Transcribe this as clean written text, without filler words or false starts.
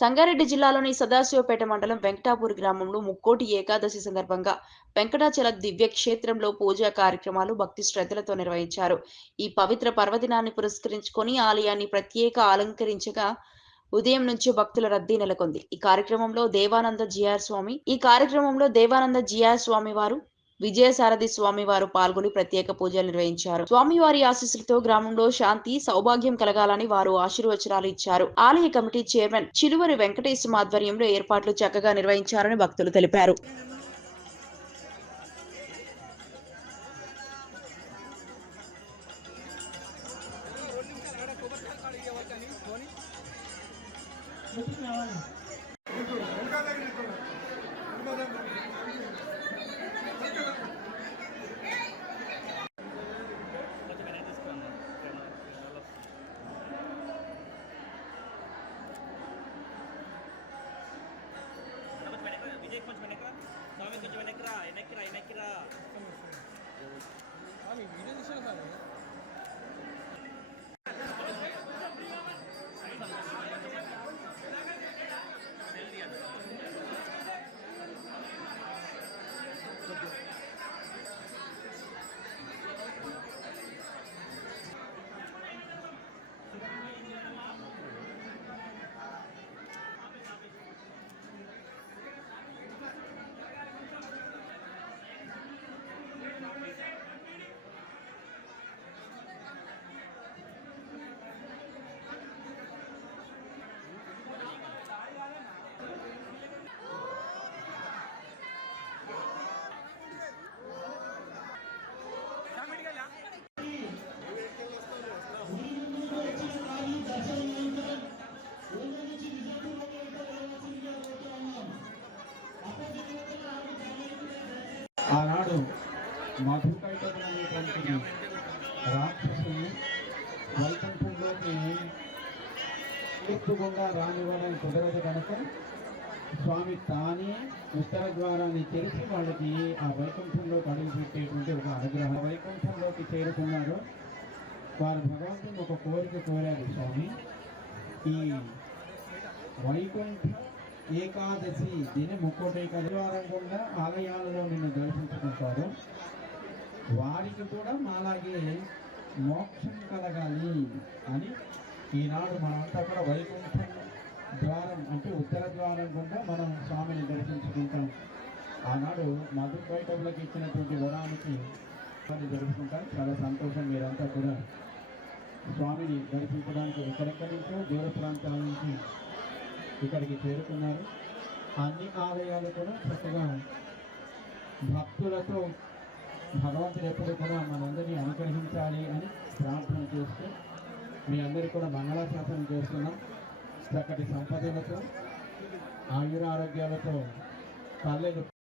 సంగారెడ్డి జిల్లాలోని సదాశివపేట మండలం వెంకటాపూర్ గ్రామంలో ముక్కోటి ఏకాదశి సందర్భంగా వెంకటాచల దివ్యక్షేత్రంలో పూజా కార్యక్రమాలు భక్తి శ్రద్ధలతో నిర్వహించారు. ఈ పవిత్ర పర్వదినాన్ని పురస్కరించుకొని ఆలయాన్ని ప్రత్యేక అలంకరించగా ఉదయం నుంచి భక్తుల రద్దీ నెలకొంది. ఈ కార్యక్రమంలో దేవానంద జిఆర్ స్వామి వారు, విజయసారథి స్వామి వారు పాల్గొని ప్రత్యేక పూజలు నిర్వహించారు. స్వామివారి ఆశీస్సులతో గ్రామంలో శాంతి సౌభాగ్యం కలగాలని వారు ఆశీర్వచనాలు ఇచ్చారు. ఆలయ కమిటీ చైర్మన్ చిలువరి వెంకటేశం ఆధ్వర్యంలో ఏర్పాట్లు చక్కగా నిర్వహించారని భక్తులు తెలిపారు. విజయ్ కొంచెం వెనకరా, స్వామి కొంచెం వెనకరా, వెనక్కిరా వెనక్కిరా. స్వామి వీడియో తీసాను సార్. ఆనాడు మధుకైటమైనటువంటి రాక్షసుని వైకుంఠంలోకి ఎత్తుకుండా రానివ్వడం కుదరదు కనుక స్వామి తానే ఉత్తర ద్వారాన్ని తెరిచి వాళ్ళకి ఆ వైకుంఠంలో అడుగు పెట్టేటువంటి ఒక అనుగ్రహం. వైకుంఠంలోకి చేరుకున్నారు. వారు భగవంతుని ఒక కోరిక కోరారు. స్వామి, ఈ వైకుంఠ ఏకాదశి దీని ముక్కోటి ఏకాదశి వారం కూడా ఆలయాలలో నిన్ను దర్శించుకుంటారు. వారికి కూడా మాలాగే మోక్షం కలగాలి అని ఈనాడు మనమంతా కూడా వైకుంఠం ద్వారం అంటే ఉత్తర ద్వారం గుండా మనం స్వామిని దర్శించుకుంటాం. ఆనాడు మధుకైటవులకు ఇచ్చినటువంటి వరానికి జరుపుకుంటాం. చాలా సంతోషం. మీరంతా కూడా స్వామిని దర్శించడానికి ఎక్కడెక్కడి నుంచో దూర ప్రాంతాల నుంచి ఇక్కడికి చేరుకున్నారు. అన్ని ఆలయాలు కూడా చక్కగా భక్తులతో భగవంతుడు ఎప్పుడు కూడా మనందరినీ అనుగ్రహించాలి అని ప్రార్థన చేస్తూ మీ అందరికీ కూడా మంగళాశాసనం చేస్తున్నాం. చక్కటి సంపదలతో ఆయురారోగ్యాలతో పల్లెలు